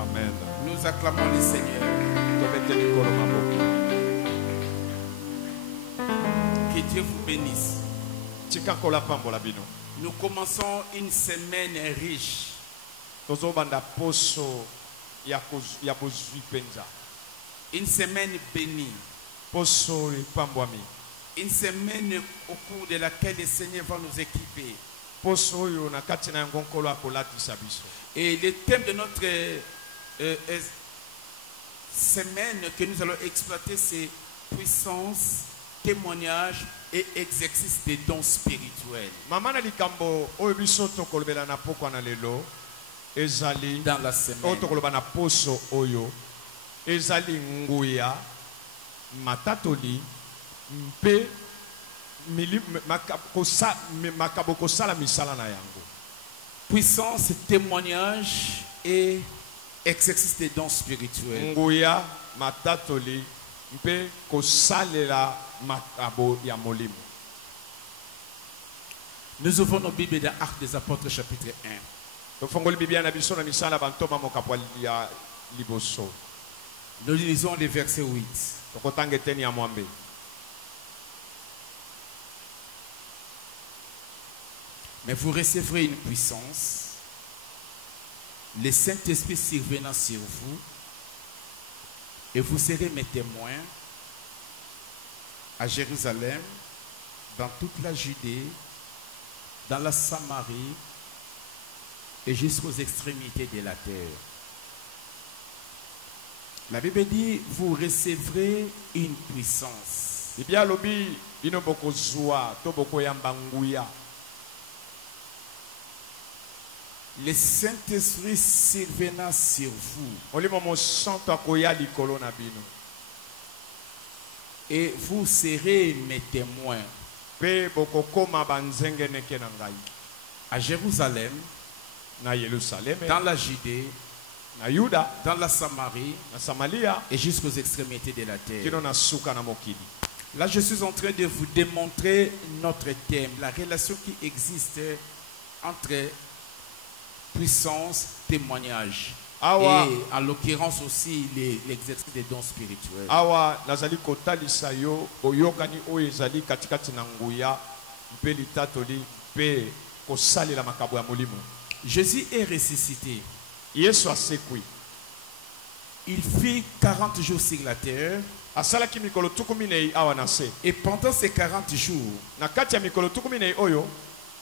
Amen. Nous acclamons le Seigneur. Que Dieu vous bénisse. Nous commençons une semaine riche. Une semaine bénie. Une semaine au cours de laquelle le Seigneur va nous équiper. Et le thème de notre semaine que nous allons exploiter, c'est puissance, témoignage et exercice des dons spirituels. Dans la semaine. Puissance, témoignage et exercice des dons spirituels. Nous ouvrons nos Bibles dans Actes des Apôtres chapitre 1. Nous lisons le verset 8. Mais vous recevrez une puissance, le Saint-Esprit survenant sur vous, et vous serez mes témoins à Jérusalem, dans toute la Judée, dans la Samarie et jusqu'aux extrémités de la terre. La Bible dit, vous recevrez une puissance. Le Saint-Esprit survenant sur vous. Et vous serez mes témoins. À Jérusalem, dans la Judée, dans la Samarie et jusqu'aux extrémités de la terre. Là, je suis en train de vous démontrer notre thème, la relation qui existe entre puissance, témoignage. Et en l'occurrence aussi l'exercice des dons spirituels. Jésus est ressuscité. Il fit 40 jours sur la terre. Et pendant ces 40 jours,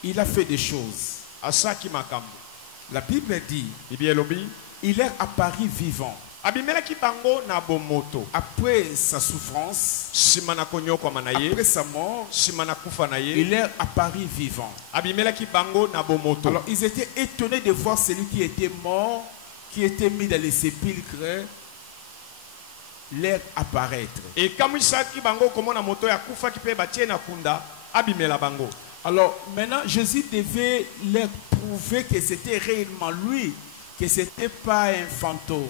il a fait des choses. La Bible dit, il est apparu vivant. Après sa souffrance, après sa mort, il est apparu vivant. Alors ils étaient étonnés de voir celui qui était mort, qui était mis dans les sépulcres, leur apparaître. Alors maintenant Jésus devait leur prouver que c'était réellement lui, que ce n'était pas un fantôme.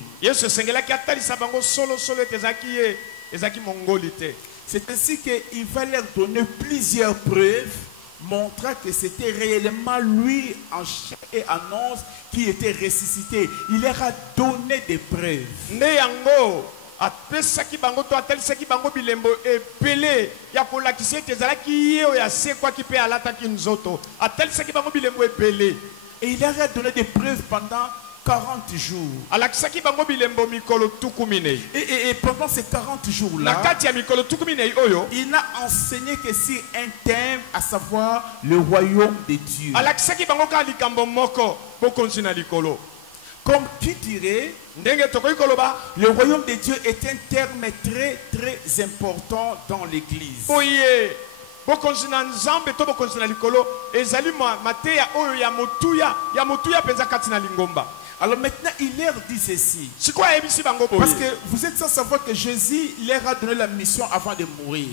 C'est ainsi qu'il va leur donner plusieurs preuves montrant que c'était réellement lui en chair et en os qui était ressuscité. Il leur a donné des preuves. Et il leur a donné des preuves pendant 40 jours. Et pendant ces 40 jours-là, il a enseigné que sur un thème, à savoir le royaume de Dieu. Comme tu dirais, le royaume de Dieu est un terme très très important dans l'église. Alors maintenant, il leur dit ceci. Parce que vous êtes sans savoir que Jésus leur a donné la mission avant de mourir.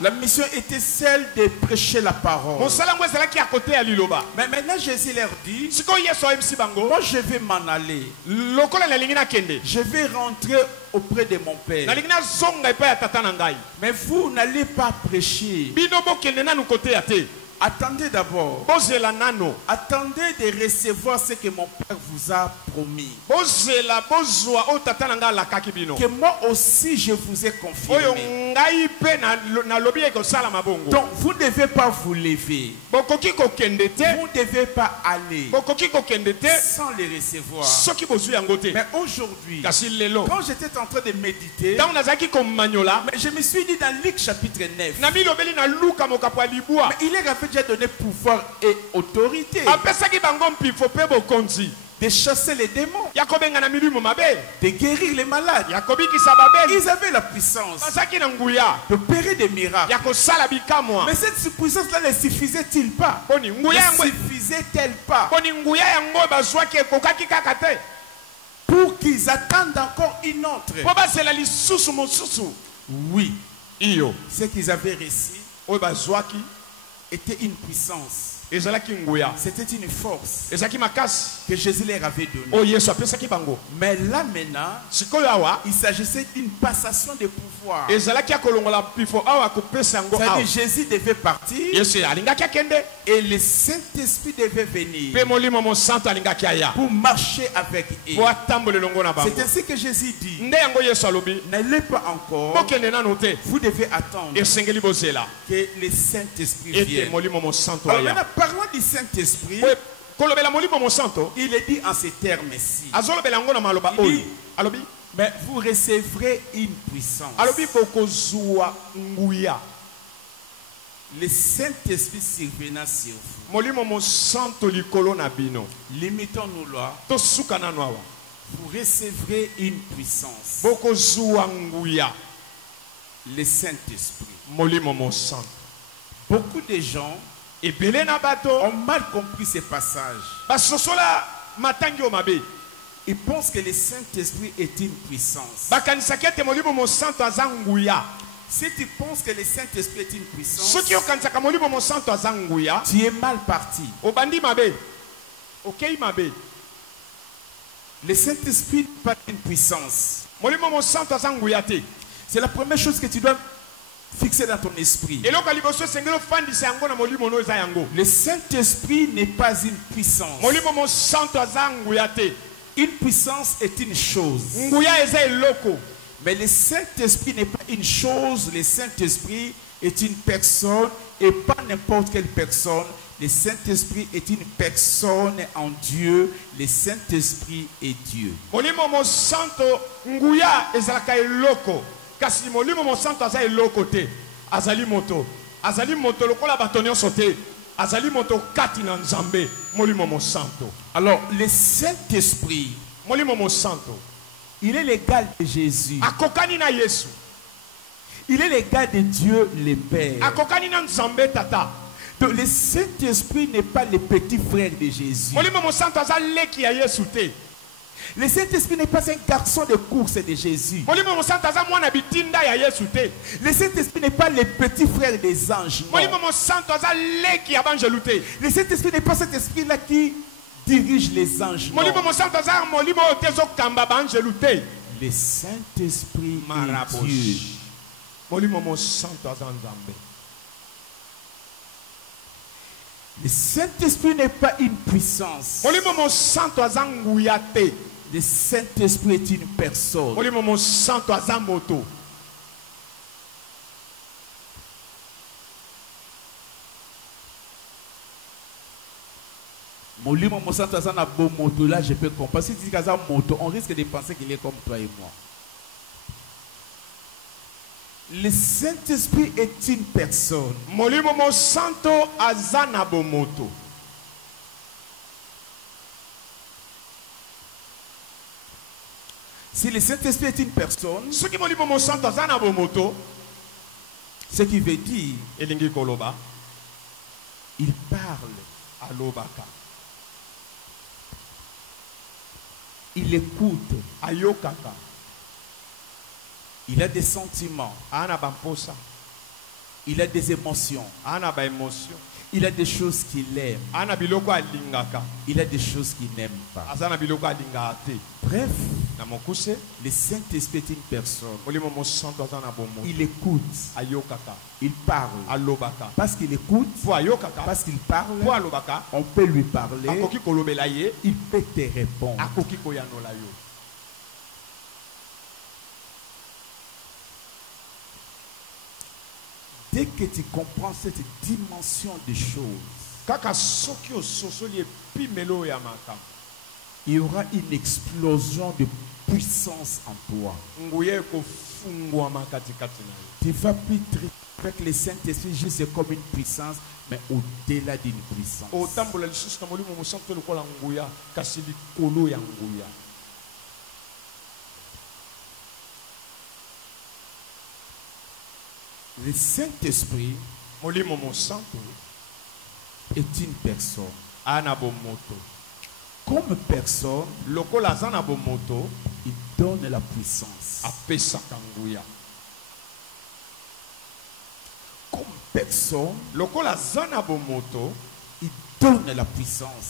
La mission était celle de prêcher la parole. Mais maintenant, Jésus leur dit, moi je vais m'en aller. Je vais rentrer auprès de mon Père. Mais vous n'allez pas prêcher. Attendez d'abord. Attendez de recevoir ce que mon Père vous a promis. Que moi aussi je vous ai confirmé. Donc vous ne devez pas vous lever. Vous ne devez pas aller sans les recevoir. Mais aujourd'hui, quand j'étais en train de méditer, mais je me suis dit dans Luc chapitre 9, mais il est déjà donné pouvoir et autorité de chasser les démons, de guérir les malades. Ils avaient la puissance d'opérer des miracles. Mais cette puissance-là ne suffisait-il pas? Ne suffisait-elle pas pour qu'ils attendent encore une autre? Oui. Ce qu'ils avaient reçu était une puissance. C'était une force que Jésus leur avait donnée. Mais là maintenant, il s'agissait d'une passation de pouvoir. C'est-à-dire Jésus devait partir et le Saint-Esprit devait venir pour marcher avec eux. C'est ainsi que Jésus dit: n'allez pas encore, vous devez attendre que le Saint-Esprit vienne. Alors maintenant, parlant du Saint-Esprit, il est dit en ces termes-ci. Il dit: mais vous recevrez une puissance. Le Saint-Esprit survenant sur vous. Limitons-nous là. Vous recevrez une puissance. Le Saint-Esprit. Beaucoup de gens ont mal compris ce passage. Ils pensent que le Saint-Esprit est une puissance. Si tu penses que le Saint-Esprit est une puissance, tu es mal parti. Le Saint-Esprit n'est pas une puissance. C'est la première chose que tu dois fixer dans ton esprit. Le Saint-Esprit n'est pas une puissance. Une puissance est une chose. Mais le Saint-Esprit n'est pas une chose. Le Saint-Esprit est une personne et pas n'importe quelle personne. Le Saint-Esprit est une personne en Dieu. Le Saint-Esprit est Dieu. Alors le Saint-Esprit, il est l'égal de Jésus. Il est l'égal de Dieu le Père. Donc le Saint-Esprit n'est pas le petit frère de Jésus. Le Saint-Esprit n'est pas un garçon de course de Jésus. Le Saint-Esprit n'est pas le petit frère des anges. Non. Le Saint-Esprit n'est pas cet esprit-là qui dirige les anges. Non. Le Saint-Esprit est Dieu. Le Saint-Esprit n'est pas une puissance. Le Saint-Esprit est une personne. Là, je peux comprendre. Si tu dis moto, on risque de penser qu'il est comme toi et moi. Le Saint-Esprit est une personne. Si le Saint-Esprit est une personne, ce qui veut dire, il parle, il écoute, il a des sentiments, il a des émotions, il a des choses qu'il aime, il a des choses qu'il n'aime pas. Bref, Le Saint-Esprit est une personne. Il écoute. Il parle. Parce qu'il écoute, parce qu'il parle, on peut lui parler. Il peut te répondre. Dès que tu comprends cette dimension des choses, il y aura une explosion de puissance en toi. Tu ne vas plus traiter avec le Saint-Esprit juste comme une puissance, mais au-delà d'une puissance. Le Saint-Esprit est une personne. Comme personne, il donne la puissance. Comme personne, il donne la puissance.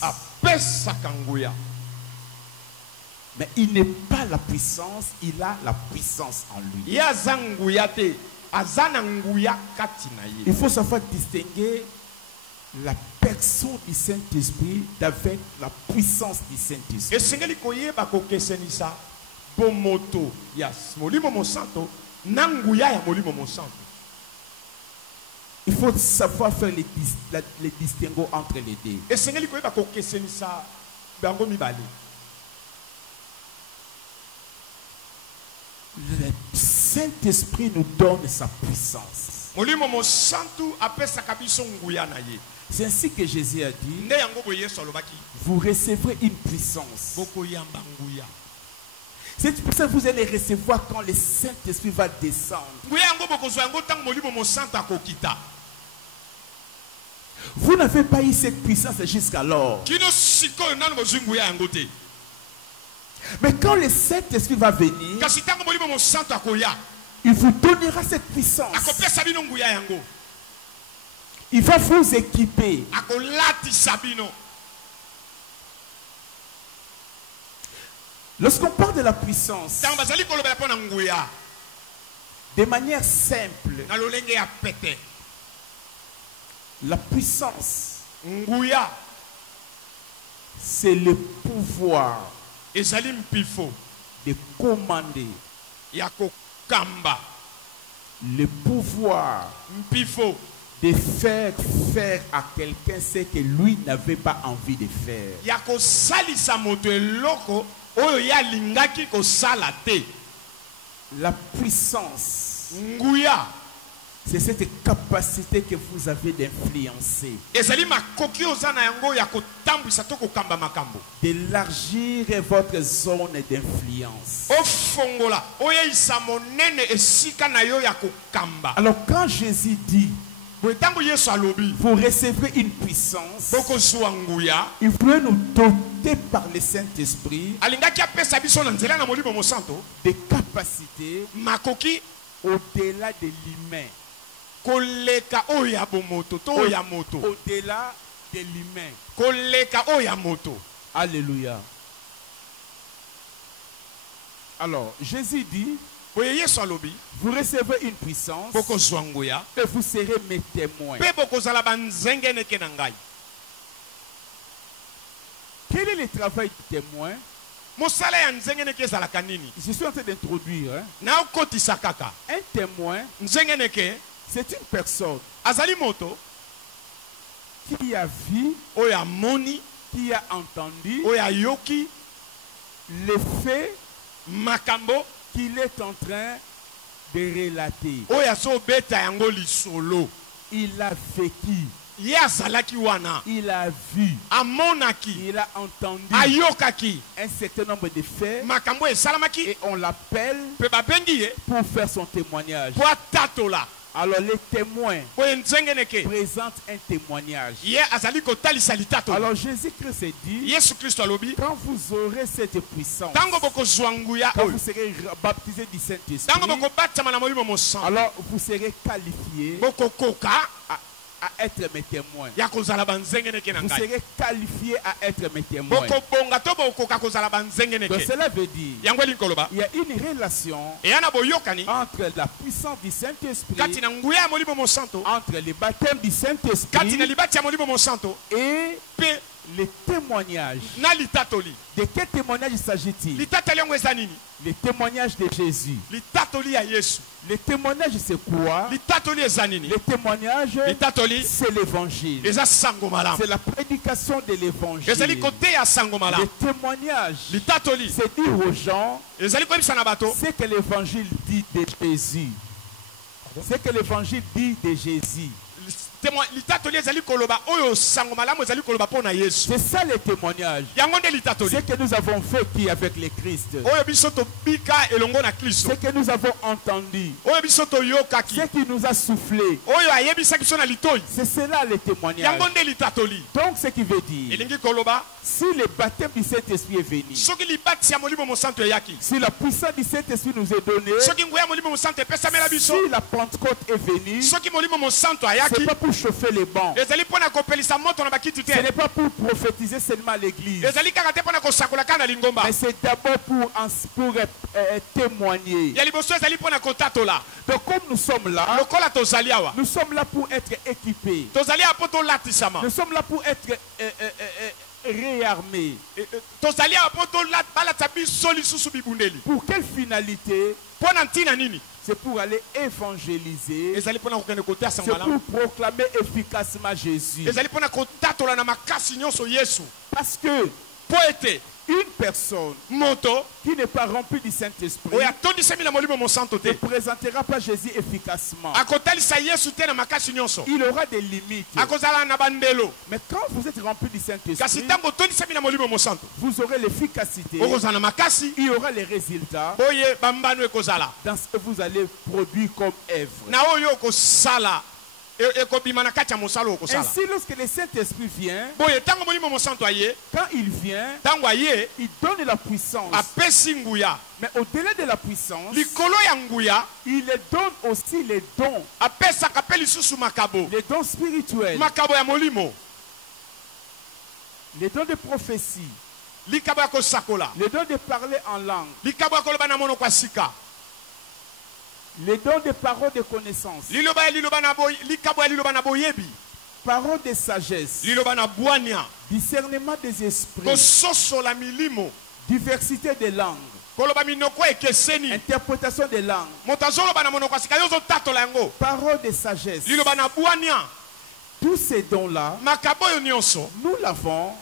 Mais il n'est pas la puissance, il a la puissance en lui. Il faut savoir distinguer la personne du Saint-Esprit d'avec la puissance du Saint-Esprit. Il faut savoir faire les distinguo entre les deux. Le Saint-Esprit nous donne sa puissance. C'est ainsi que Jésus a dit, vous recevrez une puissance. Cette puissance, vous allez recevoir quand le Saint-Esprit va descendre. Vous n'avez pas eu cette puissance jusqu'alors. Mais quand le Saint-Esprit va venir, il vous donnera cette puissance. Il va vous équiper. Lorsqu'on parle de la puissance, de manière simple, la puissance, c'est le pouvoir de commander, le pouvoir de faire à quelqu'un ce que lui n'avait pas envie de faire. La puissance, c'est cette capacité que vous avez d'influencer, d'élargir votre zone d'influence. Alors quand Jésus dit, vous recevrez une puissance, il voulait nous doter par le Saint-Esprit des capacités au-delà de l'humain. Au-delà de l'humain. Alléluia. Alors, Jésus dit, vous recevrez une puissance et vous serez mes témoins. Quel est le travail du témoin? Je suis en train d'introduire. Un témoin, c'est une personne qui a vu, qui a entendu les faits qu'il est en train de relater. Il a vécu. Il a vu. Il a entendu un certain nombre de faits. Et on l'appelle pour faire son témoignage. Alors les témoins présentent un témoignage. Alors Jésus-Christ dit, quand vous aurez cette puissance, quand vous serez baptisé du Saint-Esprit, alors vous serez qualifié à être mes témoins. Vous serez qualifiés à être mes témoins. Donc cela veut dire il y a une relation entre la puissance du Saint-Esprit, entre les baptêmes du Saint-Esprit et les témoignages. De quel témoignage s'agit-il? Les témoignages de Jésus. Les témoignages, c'est quoi? Les témoignages, c'est l'évangile. C'est la prédication de l'évangile. Les témoignages, c'est dire aux gens ce que l'évangile dit de Jésus. Ce que l'évangile dit de Jésus. C'est ça les témoignages. Ce que nous avons vécu avec le Christ. Ce que nous avons entendu. Ce qui nous a soufflé. C'est cela les témoignages. Donc ce qui veut dire, si le baptême du Saint-Esprit est venu, si la puissance du Saint-Esprit nous est donnée, si la Pentecôte est venue, ce n'est pas pour chauffer les bancs. Ce n'est pas pour prophétiser seulement à l'église. Mais c'est d'abord pour témoigner. Donc comme nous sommes là pour être équipés. Nous sommes là pour être réarmés. Pour quelle finalité? C'est pour aller évangéliser. C'est pour proclamer efficacement Jésus. Parce que une personne qui n'est pas remplie du Saint-Esprit ne présentera pas Jésus efficacement. Il aura des limites. Mais quand vous êtes rempli du Saint-Esprit, vous aurez l'efficacité. Il y aura les résultats dans ce que vous allez produire comme œuvre. Ainsi, lorsque le Saint-Esprit vient, quand il vient, il donne la puissance. Mais au-delà de la puissance, il donne aussi les dons. Les dons spirituels. Les dons de prophétie. Les dons de parler en langue. Les dons de paroles de connaissance. Paroles de sagesse. Discernement des esprits. Diversité des langues. Interprétation des langues. Paroles de sagesse. Tous ces dons-là, nous l'avons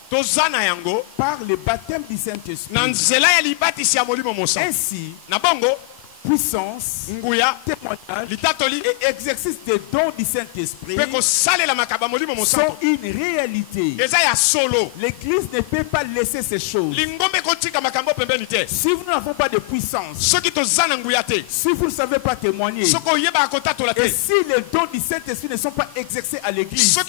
par le baptême du Saint-Esprit. Ainsi, puissance, témoignage et exercice des dons du Saint-Esprit sont une réalité. L'Église ne peut pas laisser ces choses. Si vous n'avez pas de puissance, si vous ne savez pas témoigner, et si les dons du Saint-Esprit ne sont pas exercés à l'Église, en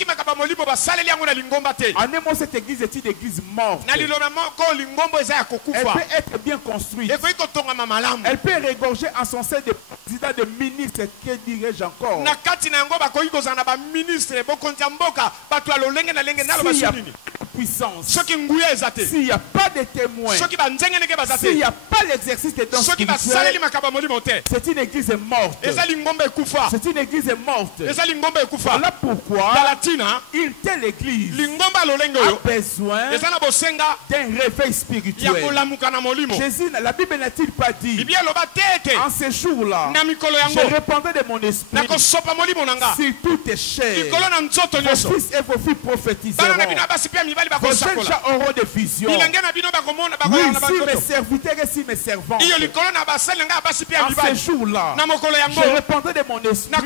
un mot, cette Église est une Église morte. Elle peut être bien construite. Elle peut regorger en son sein des présidents, de ministres, que dirais-je encore? S'il y a puissance, s'il n'y a pas de témoins, s'il n'y a pas l'exercice des dons spirituels, c'est une église morte. C'est une église morte. Voilà pourquoi une telle église a besoin d'un réveil spirituel. Jésus, la Bible n'a-t-il pas dit, en ces jours-là, je répandrai de mon esprit sur toutes tes chairs. Vos fils et vos filles prophétiseront. Vos jeunes gens auront des visions. Oui, si mes serviteurs et si mes servantes, en ces jours-là, je répandrai de mon esprit et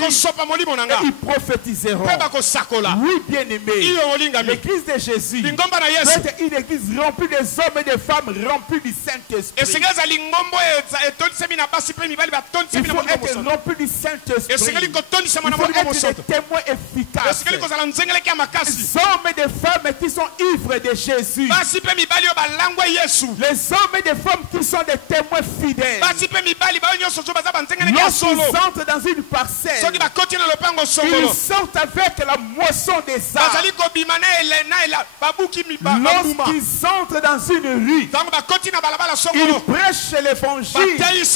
ils prophétiseront. Oui, bien-aimés, l'église de Jésus peut être une église remplie des hommes et des femmes remplis du Saint-Esprit. Il faut être rempli du Saint-Esprit. Il faut être des témoins efficaces. Des hommes et des femmes qui sont vivre de Jésus. Les hommes et les femmes qui sont des témoins fidèles. Lorsqu'ils entrent dans une parcelle, ils sortent avec la moisson des âmes. Lorsqu'ils entrent dans une rue, ils prêchent l'évangile. Ils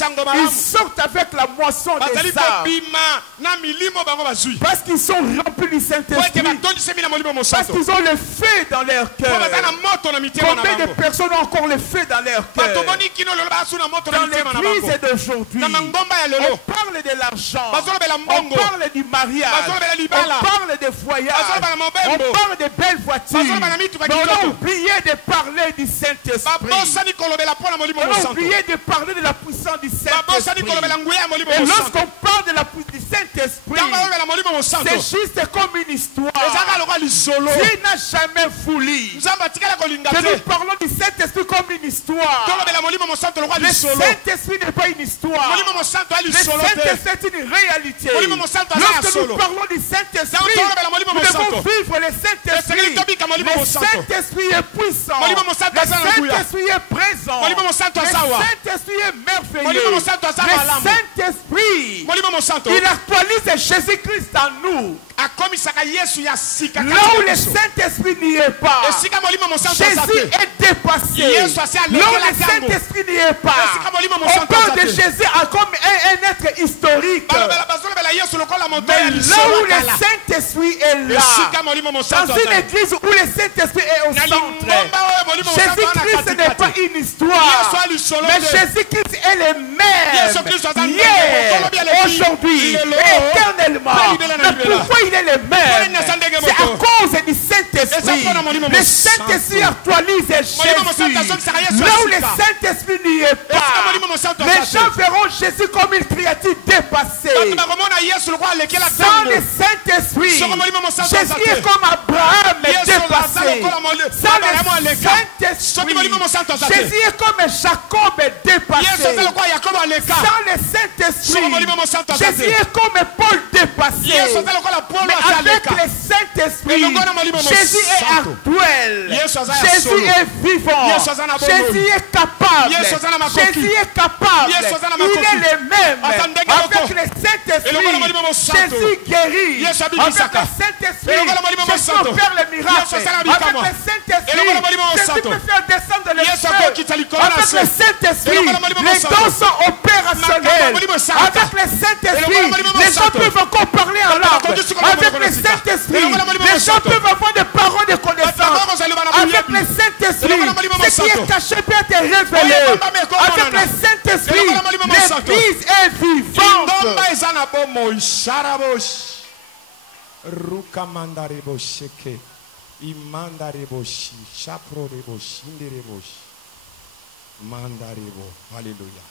sortent avec la moisson des âmes. Parce qu'ils sont remplis du Saint-Esprit. Parce qu'ils ont le feu dans leur cœur. Combien de personnes ont encore le feu dans leur cœur? Dans l'église d'aujourd'hui, on parle de l'argent, on parle du mariage, on parle des voyages, on parle des belles voitures. Mais on a oublié de parler du Saint-Esprit. On a oublié de parler de la puissance du Saint-Esprit. Et lorsqu'on parle de la puissance du Saint-Esprit, c'est juste comme une histoire. Dieu n'a jamais voulu que nous parlons du Saint-Esprit comme une histoire. Le Saint-Esprit n'est pas une histoire. Le Saint-Esprit est une réalité. Lorsque nous parlons du Saint-Esprit, nous devons vivre le Saint-Esprit. Le Saint-Esprit est puissant. Le Saint-Esprit est présent. Le Saint-Esprit est merveilleux. Le Saint-Esprit, il actualise Jésus-Christ en nous. Là où le Saint-Esprit n'y est pas, Jésus est dépassé. Là où le Saint-Esprit n'y est pas, on parle de Jésus comme un être historique. Mais là où le Saint-Esprit est là, dans une église où le Saint-Esprit est au centre, Jésus-Christ n'est pas une histoire, mais Jésus-Christ est le même hier, aujourd'hui, éternellement. Mais pourquoi il est le même? C'est à cause du Saint-Esprit. Le Saint-Esprit actualise Jésus. Là où le Saint-Esprit n'y est pas, les gens verront Jésus comme une créature dépassée. Sans le Saint-Esprit, Jésus est comme Abraham dépassé. Sans le Saint-Esprit, Jésus est comme Jacob dépassé. Sans le Saint-Esprit, Jésus est comme Paul dépassé. Mais avec le Saint-Esprit, Jésus est actuel. Jésus est vivant. Jésus est capable. Jésus est capable. Il est le même. Avec le Saint-Esprit, Jésus guérit. Avec le Saint-Esprit, Jésus opère les miracles. Avec le Saint-Esprit, Jésus peut faire descendre les feux. Avec le Saint-Esprit, les dons sont opérationnels. Avec le Saint-Esprit, les gens peuvent encore parler en langue. Avec le Saint-Esprit, les gens peuvent avoir des paroles de connaissance. Avec le Saint-Esprit, ce qui est caché peut être révélé. Avec le Saint-Esprit, l'Église est vivante. Alléluia.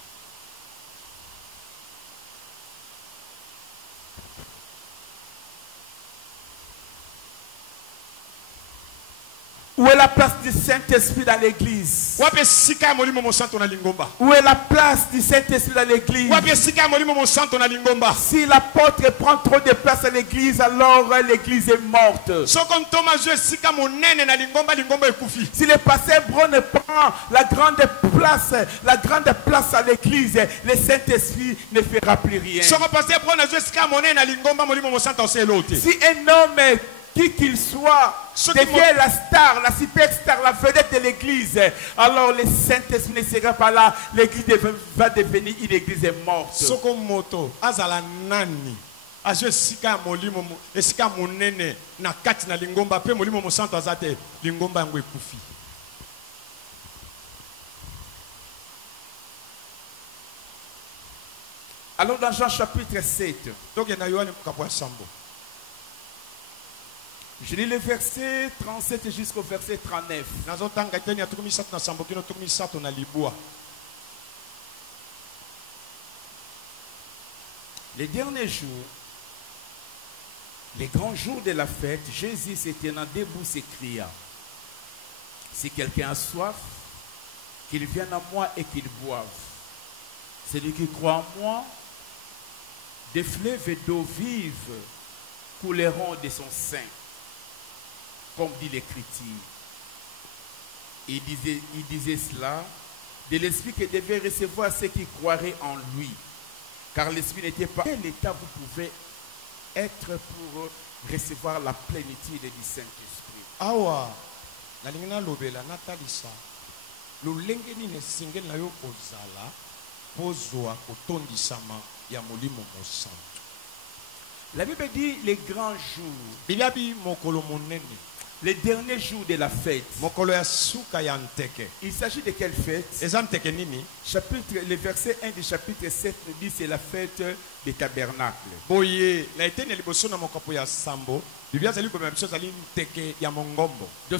Où est la place du Saint-Esprit dans l'église? Où est la place du Saint-Esprit dans l'église? Si l'apôtre prend trop de place à l'église, alors l'église est morte. Si le pasteur Brown prend la grande place à l'église, le Saint-Esprit ne fera plus rien. Si un homme, qui qu'il soit, devient la star, la superstar, la vedette de l'église, alors le Saint-Esprit ne sera pas là, l'église va devenir une église morte. Allons dans Jean chapitre 7. Je lis le verset 37 jusqu'au verset 39. Les derniers jours, les grands jours de la fête, Jésus se tenant debout s'écria: si quelqu'un a soif, qu'il vienne à moi et qu'il boive. Celui qui croit en moi, des fleuves d'eau vive couleront de son sein. Comme dit l'Écriture, Il disait cela de l'esprit qui devait recevoir ceux qui croiraient en lui. Car l'esprit n'était pas. Quel état vous pouvez être pour recevoir la plénitude du Saint-Esprit? Awa, la lingna lobela natalisa. Lolenge ni singel na yo kozala pozwa kotondisama ya molimo mosantu. La Bible dit les grands jours. Bilabi mokolo monene. Les derniers jours de la fête. Il s'agit de quelle fête? Le verset 1 du chapitre 7 nous dit c'est la fête des tabernacles. Donc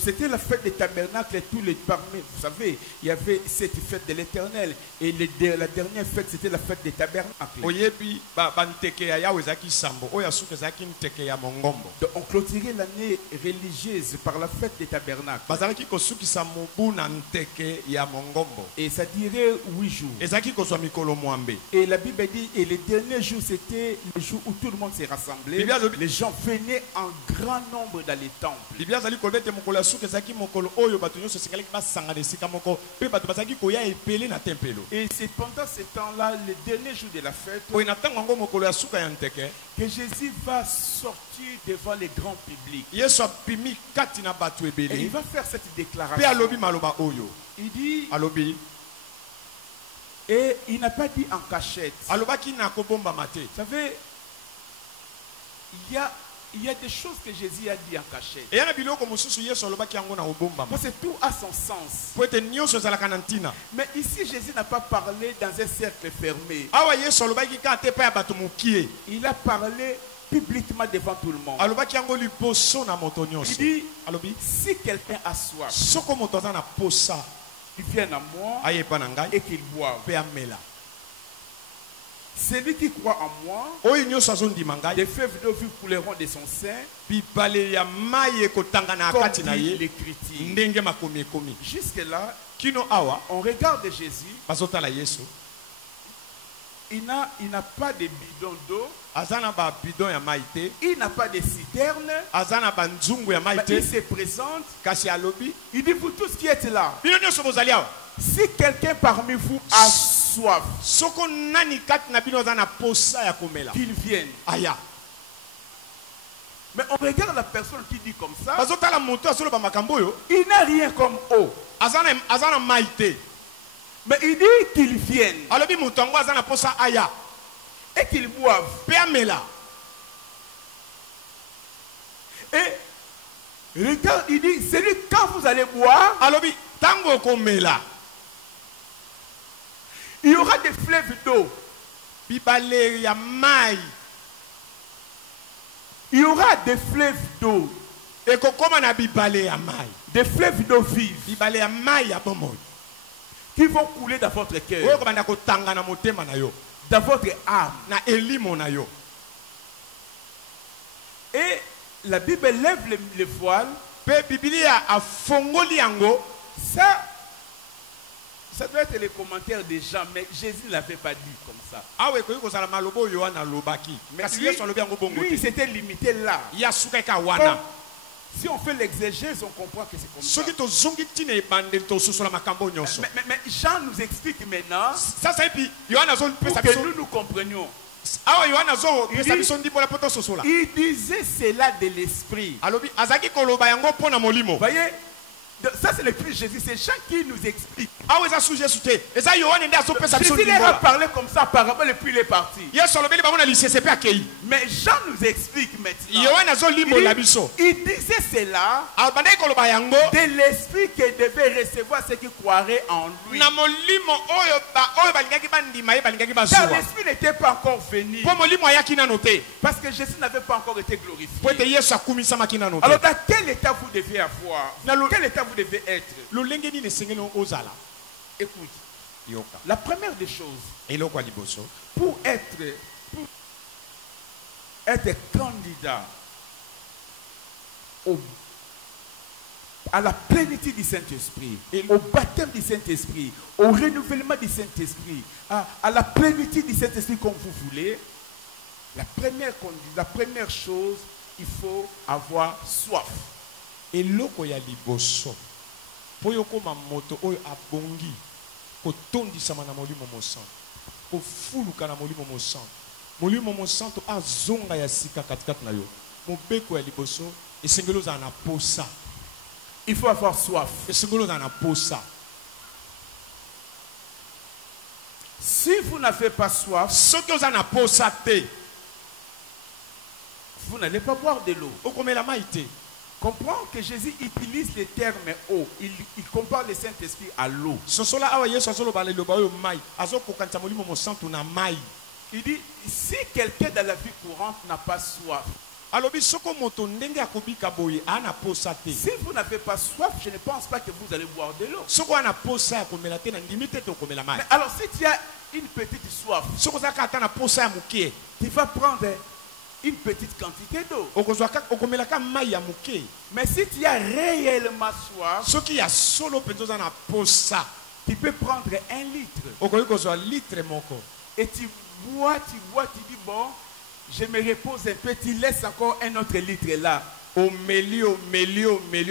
c'était la fête des tabernacles et tous les parmi, vous savez, il y avait cette fête de l'Éternel et la dernière fête c'était la fête des tabernacles. Donc on clôturait l'année religieuse par la fête des tabernacles. Et ça dirait 8 jours. Et la Bible dit, et les derniers jours, c'était le jour où tout le monde s'est rassemblé. Les gens venaient en grand nombre dans les temples. Et c'est pendant ce temps-là, le dernier jour de la fête, que Jésus va sortir devant les grands publics. Et il va faire cette déclaration. Il dit, et il n'a pas dit en cachette. Vous savez, il y a des choses que Jésus a dit en cachette. Parce que tout a son sens. Mais ici, Jésus n'a pas parlé dans un cercle fermé. Il a parlé publiquement devant tout le monde. Il dit, si quelqu'un a soif, il vient à moi et qu'il boive. Celui qui croit en moi, des fleuves d'eau vive couleront de son sein, comme dit l'Écriture. Jusque-là, on regarde Jésus. Il n'a pas de bidon d'eau. Il n'a pas de citerne. Il se présente. Il dit, vous tous qui êtes là, si quelqu'un parmi vous a soif, qu'il vienne. Mais on regarde la personne qui dit comme ça. Il n'a rien comme eau. Mais il dit qu'il vienne. Et qu'il boive. Et regarde, il dit, c'est lui quand vous allez boire. Il y aura des fleuves d'eau. Il y aura des fleuves d'eau. Des fleuves d'eau vive. Qui vont couler dans votre cœur. Dans votre âme. Et la Bible lève le voile. Ça doit être les commentaires des gens, mais Jésus ne l'avait pas dit comme ça. Mais lui il s'était limité là. Comme, si on fait l'exégèse, on comprend que c'est comme ça. Mais Jean nous explique maintenant pour que nous comprenions. Il disait cela de l'esprit. Voyez, ça c'est le plus Jésus, c'est Jean qui nous explique. Jésus leur a parlé comme ça apparemment et puis il est parti. Mais Jean nous explique maintenant. Il disait cela de l'esprit qui devait recevoir ceux qui croiraient en lui. Car l'esprit n'était pas encore venu. Parce que Jésus n'avait pas encore été glorifié. Alors dans quel état vous devez avoir? Quel état vous devez être? Écoute, la première des choses, pour être candidat à la plénitude du Saint-Esprit, au baptême du Saint-Esprit, au renouvellement du Saint-Esprit, à la plénitude du Saint-Esprit comme vous voulez, la première chose, il faut avoir soif. poyokoma moto oyo abongi kotondisama na molimo mosantu kofuluka na molimo mosantu molimo mosantu azonga ya sika katikati na yo mobeko ya liboso esengeli ozala na posa. Il faut avoir soif. Esengeli ozala na posa. Si vous n'avez pas soif, soki ozala na posa te, vous n'allez pas boire de l'eau. okomela mai te. Comprends que Jésus utilise les termes eau. Il compare le Saint-Esprit à l'eau. Sosola awa Yesu azoloba leloba oyo mai azokokanisa molimo mosantu na mai. Il dit, si quelqu'un dans la vie courante n'a pas soif, alobi soko moto ndenge akobika boye ana posa te. Si vous n'avez pas soif, je ne pense pas que vous allez boire de l'eau. Soko ana posa ya komela te na ndimi te komela mai. Mais alors si tu as une petite soif, soko zaka ata na posa ya mukie, tu vas prendre une petite quantité d'eau. Okomelaka mai ya mukie. Mais si tu as réellement soif, soki ya solo penzoza na posa, tu peux prendre 1 litre. Okoki kozwa litre moko. Et tu bois, tu dis bon, je me repose un peu, tu laisses encore 1 autre litre là. Omelio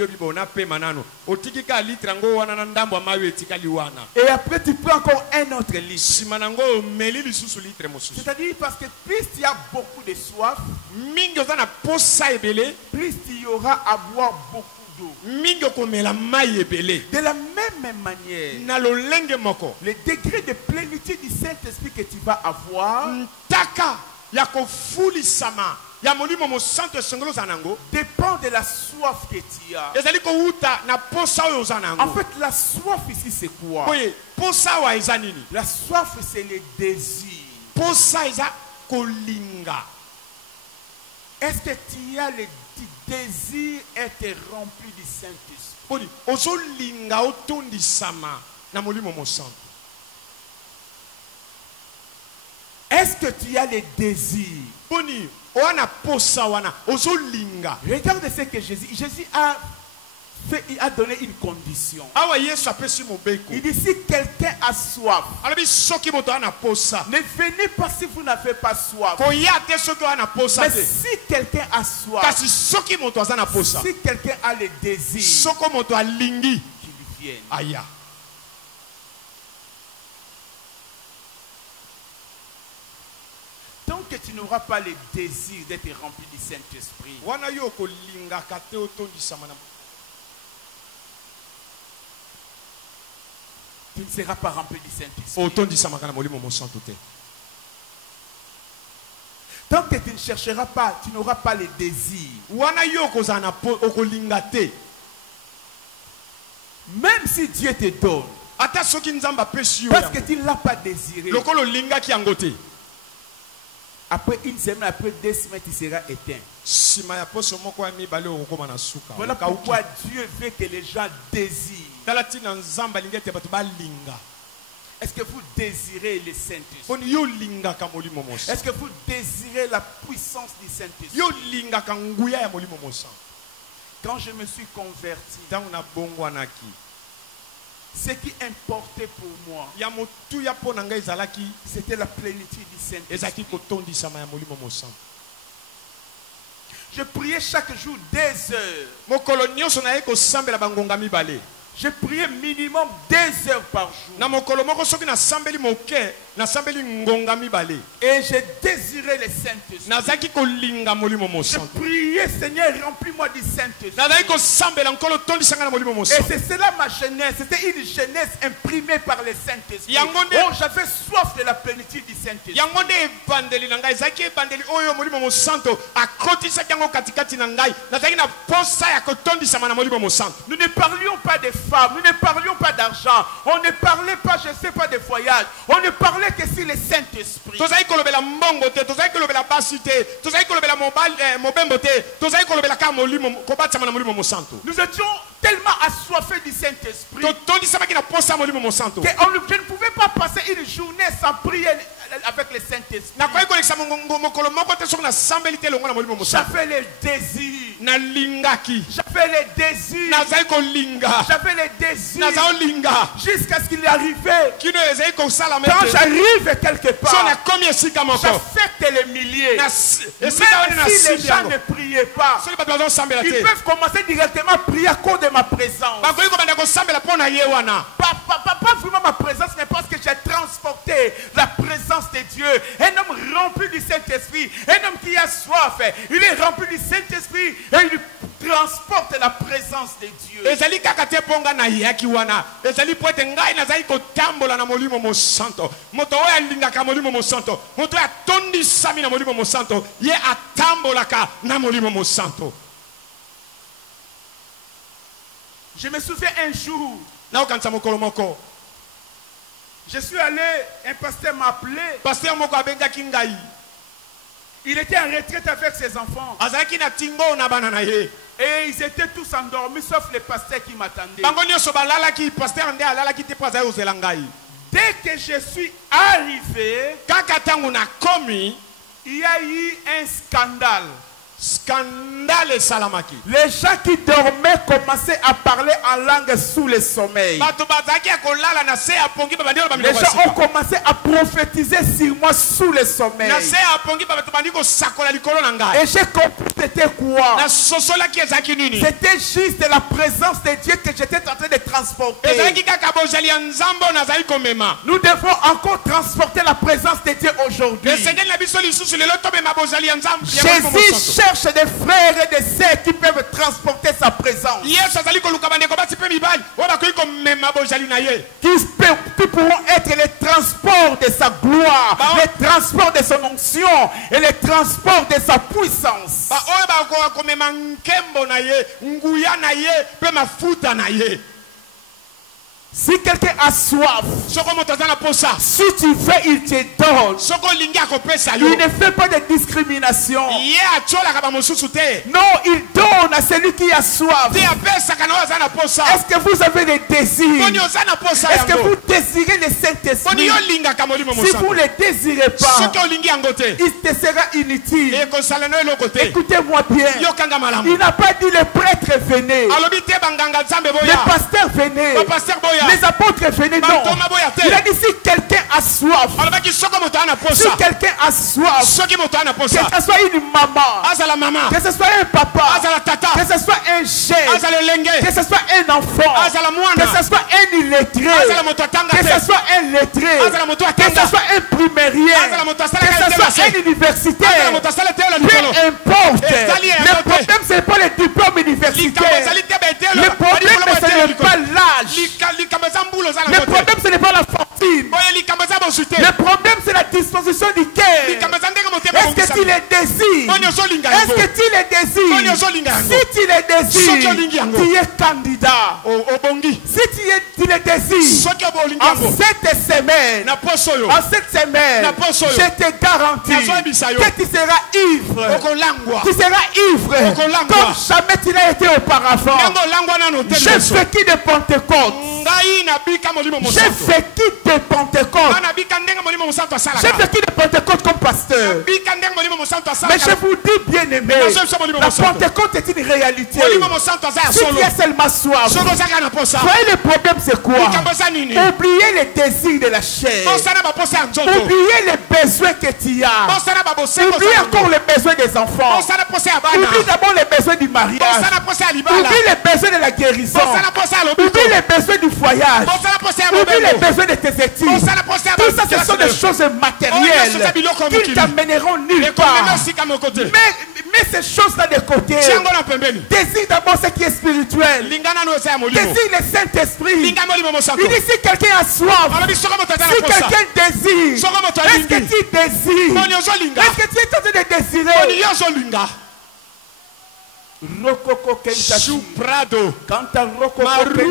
bibona pe manano. Otikika litre ngo wana na ndambo mawe etikali wana. Et après tu prends encore 1 autre litre. Simanango omeli lisusu litre mosusu. C'est-à-dire parce que plus tu as beaucoup de soif, mingi ozana posa ebele, plus tu y aura à boire beaucoup d'eau. Mingi okomela mai ebele. De la même manière, na lolenge moko, le degré de plénitude du Saint-Esprit que tu vas avoir, ntaka ya kofulisama ya molimo mosantu esengelo zanango, dépend de la soif que tu as. ezali ko uta na posa oyo zanango. En fait, la soif ici c'est quoi? Oye, posa wa ezanini? La soif c'est le désir. Posa eza kolinga. Est-ce que tu as le désir être rempli du Saint-Esprit? Boni, ozolinga otondisama na molimo mosantu. Est-ce que tu as le désir? Boni, oana posa wana ozolinga. Regarde ce que Jésus a fait, il a donné une condition. Awa Yesu apesi mobeko. Il dit si quelqu'un a soif, alabi soki moto ana posa, ne venez pas si vous n'avez pas soif. Koya te soki ana posa. Mais si quelqu'un a soif, kasi soki moto azana posa, si quelqu'un a le désir, soko moto alingi, qu'il vienne. Aya. Tant que tu n'auras pas le désir d'être rempli du Saint-Esprit, wana yo kolinga kate otondisama na, tu ne seras pas rempli du Saint-Esprit. otondisama kana molimo mosantu te. Tant que tu ne chercheras pas, tu n'auras pas le désir. Wana yo kozana okolinga te. Même si Dieu te donne, ata soki nzamba pesi yo, parce que tu ne l'as pas désiré, lokolo linga ki yango te. Après 1 semaine, après 2 semaines, tu seras éteint. Voilà pourquoi Dieu veut que les gens désirent. Est-ce que vous désirez le Saint-Esprit? Est-ce que vous désirez la puissance du Saint-Esprit? Quand je me suis converti, ce qui importait pour moi, c'était la plénitude du Saint-Esprit. Je priais chaque jour 2 heures. Je priais minimum 2 heures par jour. Et je désirais le Saint-Esprit. Je priais, Seigneur, remplis-moi du Saint-Esprit. Et c'est cela ma jeunesse. C'était une jeunesse imprimée par le Saint-Esprit. Oh, j'avais soif de la plénitude du Saint-Esprit. Nous ne parlions pas de femmes, nous ne parlions pas d'argent, on ne parlait pas, je ne sais pas, de voyage, on ne parlait que sur le Saint-Esprit. Nous étions tellement assoiffés du Saint-Esprit que je ne pouvais pas passer une journée sans prier avec le Saint-Esprit. J'avais le désir J'avais les désirs. J'avais les désirs. Jusqu'à ce qu'il arrivait. Quand j'arrive quelque part, j'affecte les milliers. Même si les gens ne priaient pas, ils peuvent commencer directement à prier à cause de ma présence. Pas vraiment ma présence, mais parce que j'ai transporté la présence de Dieu. Un homme rempli du Saint-Esprit, un homme qui a soif, il est rempli du Saint-Esprit et il transporte la présence de Dieu. Je me souviens un jour, je suis allé, un pasteur m'a appelé. Il était en retraite avec ses enfants. Et ils étaient tous endormis, sauf le pasteur qui m'attendait. Dès que je suis arrivé, il y a eu un scandale. Les gens qui dormaient commençaient à parler en langue sous le sommeil. Les gens ont commencé à prophétiser sur moi sous le sommeil. Et j'ai compris c'était quoi? C'était juste la présence de Dieu que j'étais en train de transporter. Nous devons encore transporter la présence de Dieu aujourd'hui. Jésus cherche des frères et des sœurs qui peuvent transporter sa présence. Qui pourront être les transports de sa gloire, les transports de son onction et les transports de sa puissance. Si quelqu'un a soif, si tu veux, il te donne. Il ne fait pas de discrimination. Non, il donne à celui qui a soif. Est-ce que vous avez des désirs? Est-ce que vous désirez le Saint-Esprit? Si vous ne le désirez pas, il te sera inutile. Écoutez-moi bien. Il n'a pas dit le prêtre venez, le pasteur venez, les apôtres venaient, non. Il a dit si quelqu'un a soif, si quelqu'un a soif, que ce soit une maman, que ce soit un papa, que ce soit un chef, que ce soit un enfant, que ce soit un illettré, que ce soit un lettré, que ce soit un primérien, que ce soit un universitaire, peu importe. Le problème ce n'est pas le diplôme universitaire. Le problème ce n'est pas l'âge. Le problème ce n'est pas la fortune. Le problème c'est la disposition du cœur. Est-ce que tu les désires? Est-ce que tu les désires? Si tu les désires, tu es candidat. Si tu les désires, en cette semaine, je te garantis que tu seras ivre. Tu seras ivre comme jamais tu l'as été auparavant. J'ai vécu de Pentecôte. J'ai vécu de Pentecôte. J'ai vécu de Pentecôte comme pasteur. Mais je vous dis bien aimé, la Pentecôte est une réalité. Si tu es seulement soif, voyez le problème c'est quoi? Oubliez les désirs de la chair. Oubliez les besoins que tu as. Oubliez encore les besoins des enfants. Oublie d'abord les besoins du mariage. Oublie les besoins de la guérison. Oublie les besoins du voyage. Oublie les besoins de tes études. Tout ça ce sont des choses matérielles qui t'amèneront nulle part. Mets ces choses-là de côté. Désire d'abord ce qui est spirituel. Désire le Saint-Esprit. Il dit si quelqu'un a soif, si quelqu'un désire, est-ce que tu désires? Est-ce que tu es en train de désirer? Rokoko Kentashi Kanta Rokoko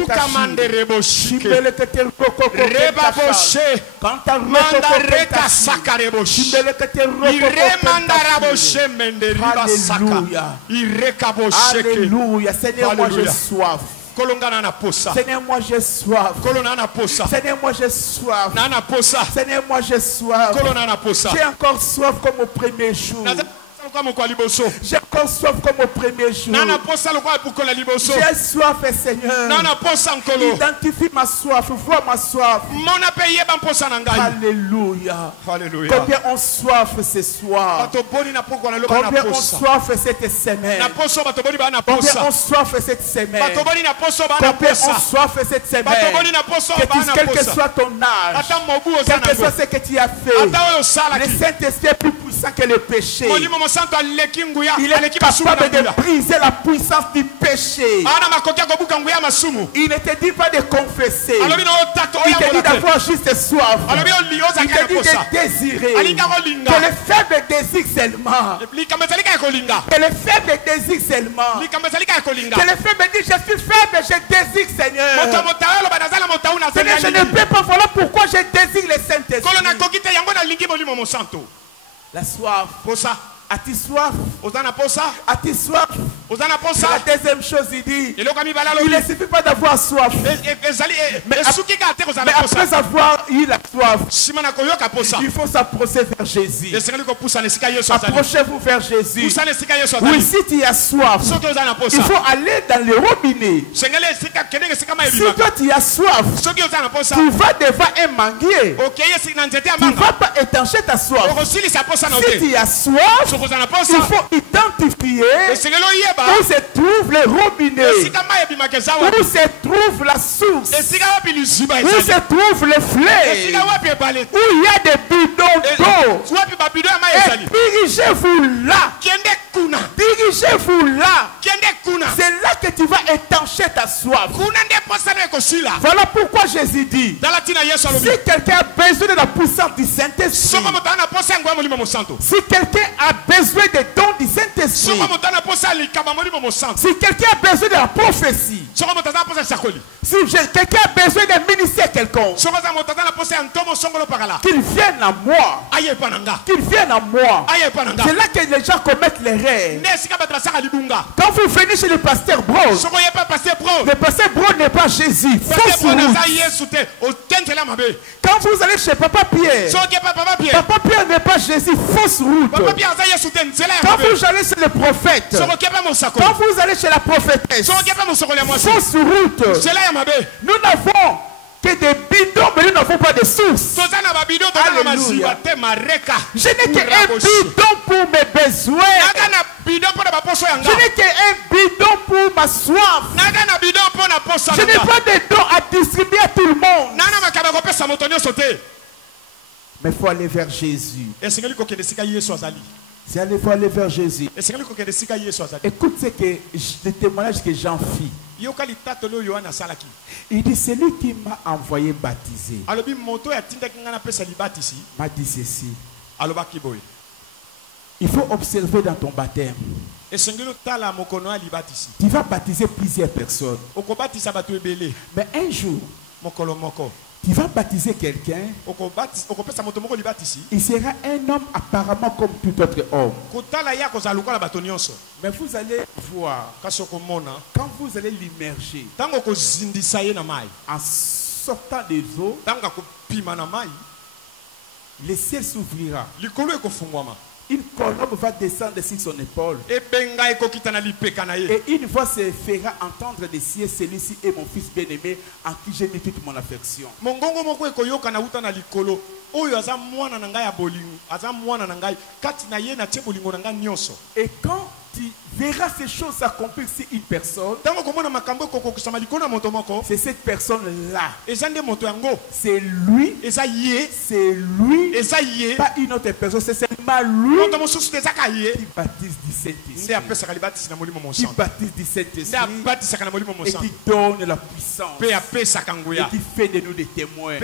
Kentashi Shimbelekete Rokoko Kentashi Kanta Rokoko Kentashi Shimbelekete Rokoko Kentashi. Alléluia. Seigneur, moi j'ai soif. Seigneur, moi j'ai soif. Seigneur, moi j'ai soif. Seigneur, moi j'ai soif. J'ai encore soif comme au premier jour. J'ai encore soif comme au premier jour. J'ai soif, Seigneur. Identifie ma soif, vois ma soif. Alléluia. Combien on soif ce soir? Combien on soif cette semaine? Combien on soif cette semaine? Combien on soif cette semaine? Quel que soit ton âge, quel que soit ce que tu as fait, le Saint-Esprit est plus puissant que le péché. Il est capable de briser la puissance du péché. Il ne te dit pas de confesser. Il te dit d'avoir juste soif. Il te dit de désirer. Que le faible désire seulement. Que le faible désire seulement. Que le faible dit je suis faible, je désire Seigneur. Seigneur, je ne peux pas, voilà pourquoi je désire le Saint-Esprit. La soif. As-tu soif? As-tu soif? C'est la deuxième chose, il dit. Il ne suffit pas d'avoir soif. Mais après avoir eu la soif, il faut s'approcher vers Jésus. Approchez-vous vers Jésus. Oui, si tu as soif, il faut aller dans le robinet. Si toi tu as soif, tu vas devant un manguier. Tu ne vas pas étancher ta soif. Si tu as soif, il faut identifier où se trouve le robinet, où se trouve la source, où se trouve le fleuve, où il y a des bidons d'eau. Et dirigez-vous là. Dirigez-vous là. C'est là que tu vas étancher ta soif. Voilà pourquoi Jésus dit, si quelqu'un a besoin de la puissance du Saint-Esprit, si quelqu'un a besoin des dons du Saint-Esprit, si quelqu'un a besoin de la prophétie, si quelqu'un a besoin d'un ministère quelconque, qu'il vienne à moi. Qu'il vienne à moi. C'est là que les gens commettent l'erreur. Quand vous venez chez le pasteur Bro, le pasteur Bro n'est pas Jésus. Quand vous allez chez Papa Pierre, Papa Pierre n'est pas Jésus. Fausse route. Quand vous allez chez le prophète, quand vous allez chez la prophétesse, fausse route. Nous n'avons que des bidons, mais nous n'avons pas de source. Alléluia. Je n'ai qu'un bidon pour mes besoins. Je n'ai qu'un bidon pour ma soif. Je n'ai pas de dons à distribuer à tout le monde. Mais il faut aller vers Jésus. C'est il faut aller vers Jésus. Écoute le témoignage que Jean fit. Il dit, celui qui m'a envoyé baptiser m'a dit ceci. Il faut observer dans ton baptême. Tu vas baptiser plusieurs personnes. Mais un jour, tu vas baptiser quelqu'un. Il sera un homme apparemment comme tout autre homme. Mais vous allez voir, quand vous allez l'immerger, en sortant des eaux, le ciel s'ouvrira. Une colombe va descendre sur son épaule. Et une voix se fera entendre des cieux, celui-ci est mon fils bien-aimé en qui j'ai mis toute mon affection. Et quand tu verras ces choses s'accomplir sur une personne, c'est cette personne-là. C'est lui. C'est lui. Pas une autre personne. C'est seulement lui qui baptise du Saint-Esprit. Qui baptise du Saint-Esprit. Et qui donne la puissance. Et qui fait de nous des témoins.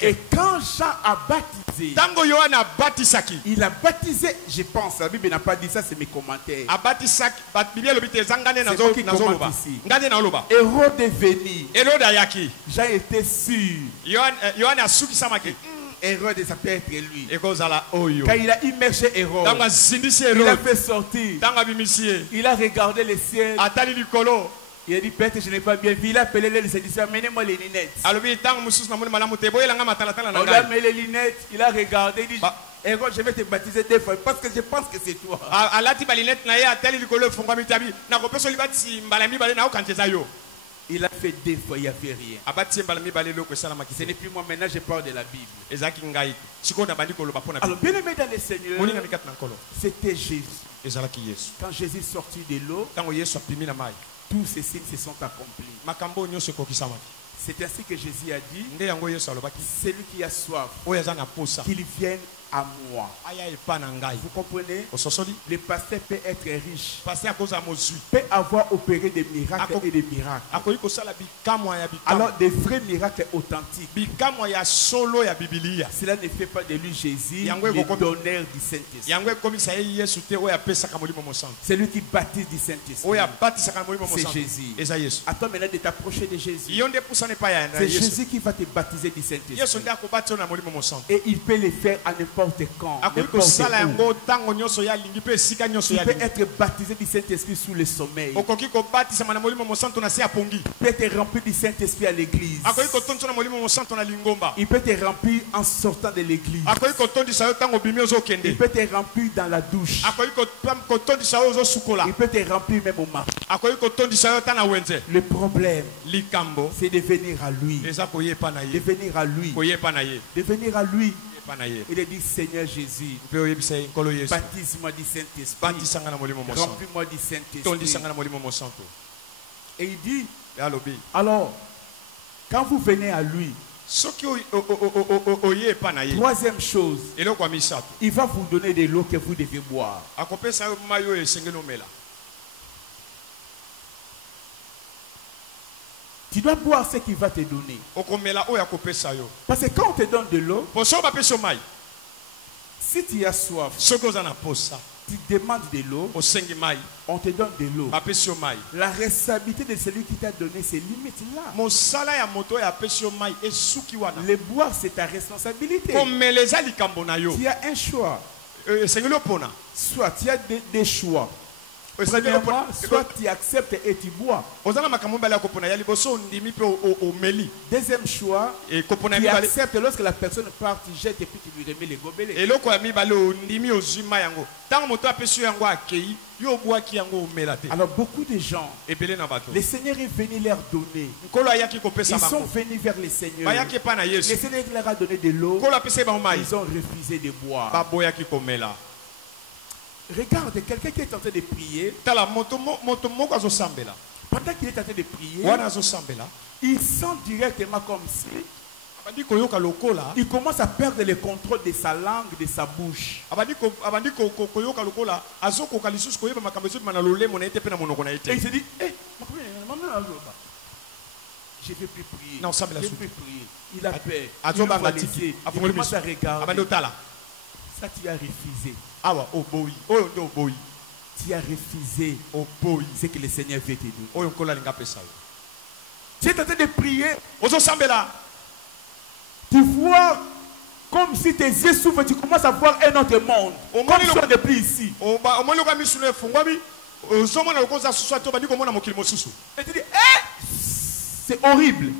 Et quand Jean a baptisé, il a baptisé, je pense, la Bible n'a pas dit ça, c'est mes commentaires. Hérode est venu. Jean était sûr. Hérode, ça peut être lui. Quand il a immergé Hérode, il a fait sortir. Il a regardé le ciel. Il a dit, peut-être je n'ai pas bien vu. Il a appelé les séducteurs, amenez-moi les lunettes. On lui a mis les lunettes. Il a regardé. Il dit, Et quand je vais te baptiser 2 fois parce que je pense que c'est toi. Il a fait 2 fois, il n'y a fait rien. Ce n'est plus moi, maintenant je parle de la Bible. Alors bien aimé dans le Seigneur, c'était Jésus. Quand Jésus sortit de l'eau, tous ces signes se sont accomplis. C'est ainsi que Jésus a dit, celui qui a soif, qu'il vienne à moi. Vous comprenez? Le pasteur peut être riche, peut avoir opéré des miracles et des miracles. Alors des vrais miracles authentiques. Cela ne fait pas de lui Jésus le donneur du Saint-Esprit. C'est lui qui baptise du Saint-Esprit. C'est Jésus. Attends maintenant de t'approcher de Jésus. C'est Jésus qui va te baptiser du Saint-Esprit. Et il peut le faire à n'importe quand. Il peut être baptisé du Saint-Esprit sous le sommeil. Il peut être rempli du Saint-Esprit à l'église. Il peut être rempli en sortant de l'église. Il peut être rempli dans la douche. Il peut être rempli même au marché. Le problème, c'est de venir à lui. De venir à lui. De venir à lui. Il a dit, Seigneur Jésus, baptise-moi du Saint-Esprit, remplis-moi du Saint-Esprit. Et il dit, alors, quand vous venez à lui, troisième chose, il va vous donner de l'eau que vous devez boire. Tu dois boire ce qu'il va te donner. Parce que quand on te donne de l'eau, si tu as soif, tu demandes de l'eau, on te donne de l'eau. La responsabilité de celui qui t'a donné ses limites là. Le boire, c'est ta responsabilité. Tu as un choix. Soit tu as des choix. Premièrement, soit tu acceptes et tu bois. Deuxième choix, tu acceptes lorsque la personne part, tu jettes et puis tu lui remets les gobelets. Alors beaucoup de gens, le Seigneur est venu leur donner. Ils sont venus vers le Seigneur. Le Seigneur leur a donné de l'eau. Ils ont refusé de boire. Regarde, quelqu'un qui est en train de prier, pendant qu'il est en train de prier, il sent directement comme si il commence à perdre le contrôle de sa langue, de sa bouche. Et il se dit, je ne vais plus prier. Je ne vais plus prier. Il a peur. Il va laisser. Il commence à regarder. Ça, tu as refusé. Tu as refusé ce que le Seigneur veut te donner. Tu es en train de prier. Tu vois comme si tes yeux s'ouvrent, tu commences à voir un autre monde. Comme si on n'est plus ici. Et tu dis, c'est horrible.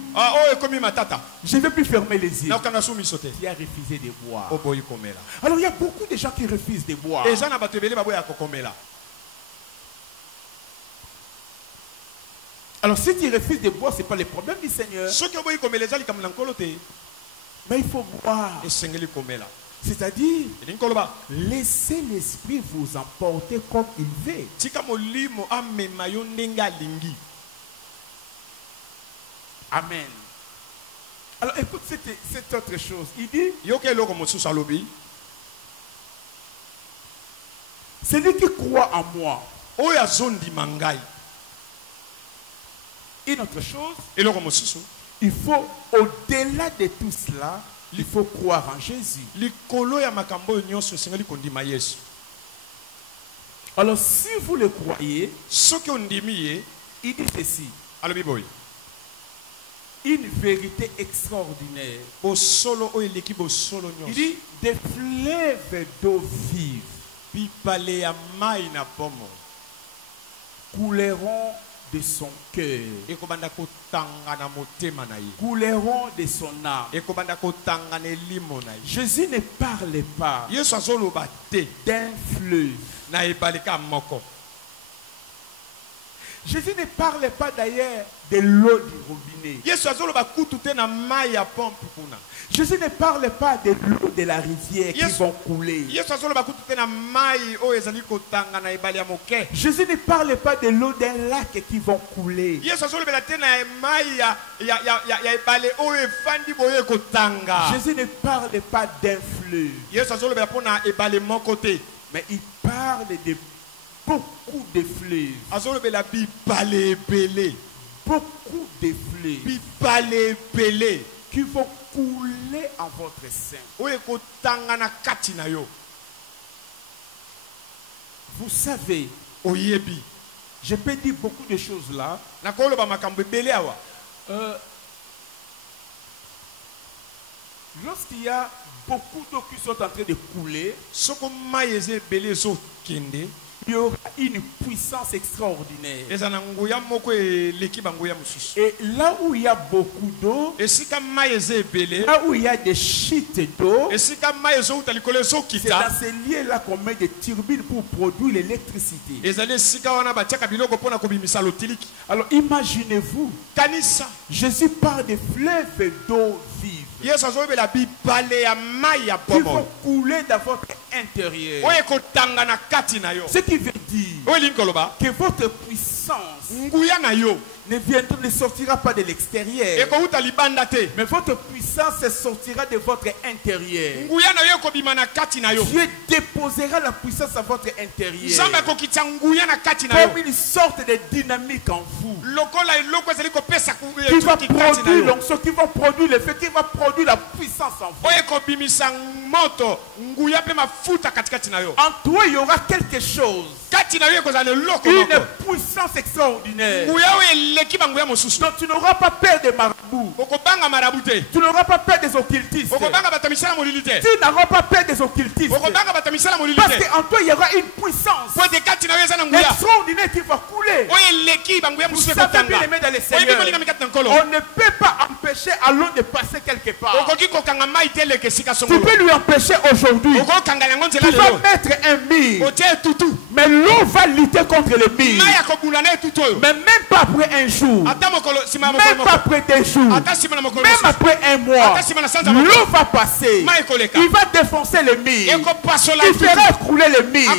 Je ne vais plus fermer les yeux. Tu as refusé de boire. Alors il y a beaucoup de gens qui refusent de boire. Alors si tu refuses de boire, ce n'est pas le problème du Seigneur. Mais il faut boire. C'est-à-dire, laissez l'esprit vous emporter comme il veut. Amen. Alors écoute cette autre chose. Il dit, celui qui croit en moi. Une autre chose, il faut, au-delà de tout cela, il faut croire en Jésus. Alors si vous le croyez, il dit ceci. Une vérité extraordinaire. Il dit des fleuves d'eau vive couleront de son cœur, couleront de son âme. Jésus ne parlait pas d'un fleuve. Jésus ne parlait pas d'ailleurs de l'eau du robinet. Jésus ne parlait pas de l'eau de la rivière qui vont couler. Jésus ne parlait pas de l'eau d'un lac qui vont couler. Jésus ne parlait pas d'un fleuve. Mais il parle de beaucoup de fleuves. Beaucoup de fleuves qui vont couler en votre sein. Vous savez, je peux dire beaucoup de choses là. Lorsqu'il y a beaucoup d'eau qui sont en train de couler, il y aura une puissance extraordinaire. Et là où il y a beaucoup d'eau, là où il y a des chutes d'eau, c'est dans ces lieux-là qu'on met des turbines pour produire l'électricité. Alors imaginez-vous, Jésus parle de fleuves d'eau vive qui vont couler dans votre intérieur. Ce qui veut dire que votre puissance ne sortira pas de l'extérieur, mais votre puissance sortira de votre intérieur. Dieu déposera la puissance à votre intérieur comme une sorte de dynamique en vous qui va produire l'onction, qui va produire le feu, qui va produire la puissance en vous. En toi il y aura quelque chose, une puissance extraordinaire, dont tu n'auras pas peur des marabouts, tu n'auras pas peur des occultistes, tu n'auras pas peur des occultistes, parce qu'en toi il y aura une puissance extraordinaire qui va couler. Vous savez bien aimé dans les Seigneurs, on ne peut pas empêcher à l'eau de passer quelque part. Tu peux lui empêcher aujourd'hui, tu vas mettre un mur, mais l'eau va lutter contre le mur. Mais même pas après un jour, même pas après 2 jours, même après 1 mois, l'eau va passer. Il va défoncer le mur, il fera écrouler le mur, et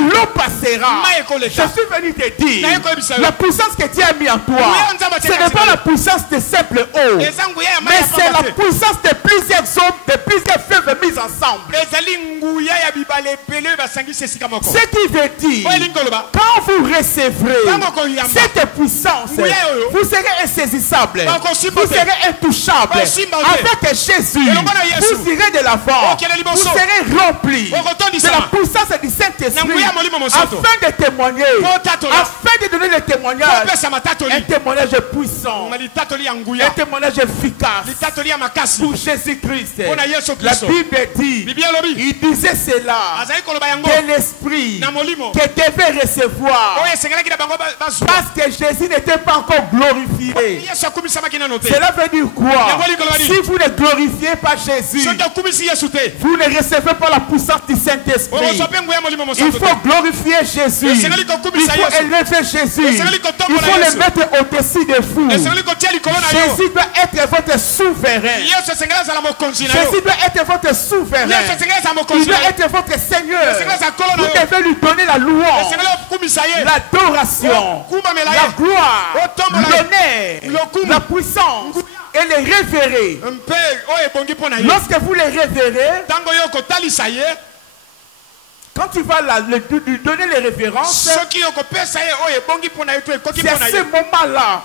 l'eau passera. Je suis venu te dire, la puissance que Dieu a mis en toi, ce n'est pas la puissance de simple eau, mais c'est la puissance de plusieurs hommes, de plusieurs fleuves mis ensemble. Ce qui veut dire, quand vous recevrez cette puissance, vous serez insaisissable, vous serez intouchable. Avec Jésus, vous irez de l'avant, vous serez rempli de la puissance du Saint-Esprit, afin de témoigner, afin de donner le témoignage, un témoignage puissant, un témoignage efficace pour Jésus-Christ. La Bible dit, il disait cela, que l'Esprit que devait recevoir, parce que Jésus n'était pas encore glorifié. Cela veut dire quoi? Si vous ne glorifiez pas Jésus, vous ne recevez pas la puissance du Saint-Esprit. Il faut glorifier Jésus, il faut élever Jésus, il faut le mettre au-dessus de vous. Jésus doit être votre souverain, Jésus doit être votre souverain, il doit être votre Seigneur. Vous devez lui donner la louange, l'adoration, la gloire, l'honneur, la puissance, et les révérer. Lorsque vous les révérez, quand tu vas lui donner les révérences, c'est à ce moment-là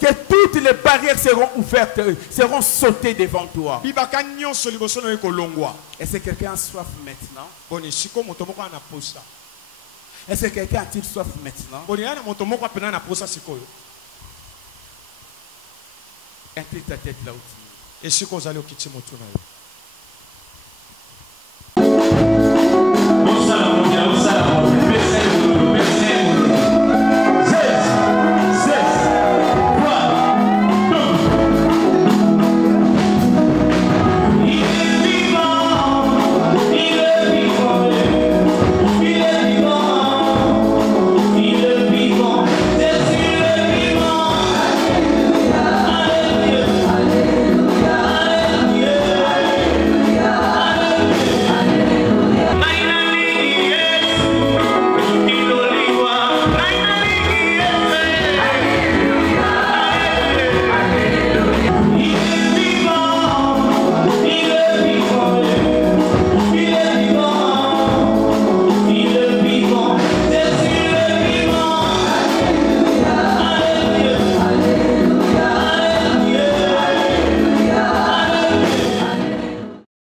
que toutes les barrières seront ouvertes, seront sautées devant toi. Est-ce que quelqu'un a soif maintenant? Est-ce que quelqu'un a-t-il soif maintenant? Incline ta tête là où tu es.